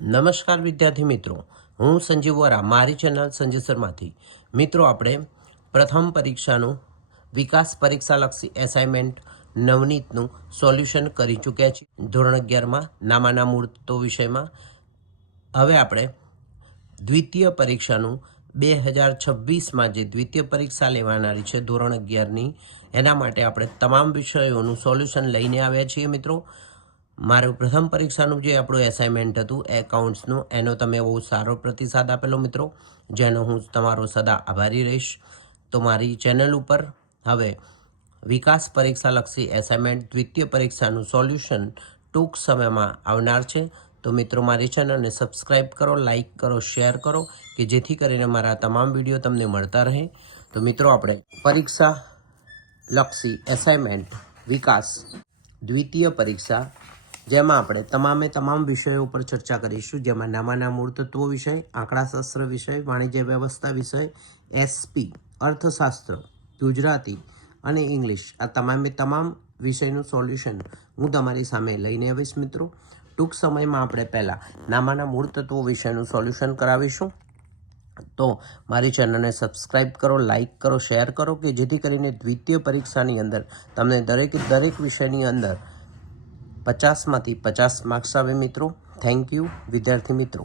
નમસ્કાર વિદ્યાર્થી મિત્રો, હું સંજીવ વોરા મારી ચેનલ સંજય શર્માથી. મિત્રો, આપણે પ્રથમ પરીક્ષાનું વિકાસ પરીક્ષાલક્ષી એસાઇનમેન્ટ નવનીતનું સોલ્યુશન કરી ચૂક્યા છીએ ધોરણ 11માં નામાના મૂર્તો વિષયમાં. હવે આપણે દ્વિતીય પરીક્ષાનું 2026માં જે દ્વિતીય પરીક્ષા લેવાનારી છે ધોરણ 11ની, એના માટે આપણે તમામ વિષયોનું સોલ્યુશન લઈને આવ્યા છીએ મિત્રો. મારું પ્રથમ પરીક્ષાનું જે આપણું એસાઇનમેન્ટ હતું એકાઉન્ટ્સનું, એનો તમે બહુ સારો પ્રતિસાદ આપેલો મિત્રો, જેનો હું તમારો સદા આભારી રહીશ. તો મારી ચેનલ ઉપર હવે વિકાસ પરીક્ષાલક્ષી એસાઇનમેન્ટ દ્વિતીય પરીક્ષાનું સોલ્યુશન ટૂંક સમયમાં આવનાર છે. તો મિત્રો, મારી ચેનલને સબસ્ક્રાઈબ કરો, લાઈક કરો, શેર કરો, કે જેથી કરીને મારા તમામ વિડીયો તમને મળતા રહે. તો મિત્રો, આપણે પરીક્ષા લક્ષી એસાઇનમેન્ટ વિકાસ દ્વિતીય પરીક્ષા, જેમાં આપણે તમામ વિષયો પર ચર્ચા કરીશું, જેમાં નામાના મૂળ તત્વો વિષય, આંકડાશાસ્ત્ર વિષય, વાણિજ્ય વ્યવસ્થા વિષય, એસપી, અર્થશાસ્ત્ર, ગુજરાતી અને ઇંગ્લિશ, આ તમામ વિષયનું સોલ્યુશન હું તમારી સામે લઈને આવીશ મિત્રો. ટૂંક સમયમાં આપણે પહેલાં નામાના મૂળ તત્વો વિષયનું સોલ્યુશન કરાવીશું. તો મારી ચેનલને સબસ્ક્રાઈબ કરો, લાઈક કરો, શેર કરો, કે જેથી કરીને દ્વિતીય પરીક્ષાની અંદર તમને દરેક વિષયની અંદર 50માંથી 50 માર્ક્સ આવે મિત્રો. થેન્ક યુ વિદ્યાર્થી મિત્રો.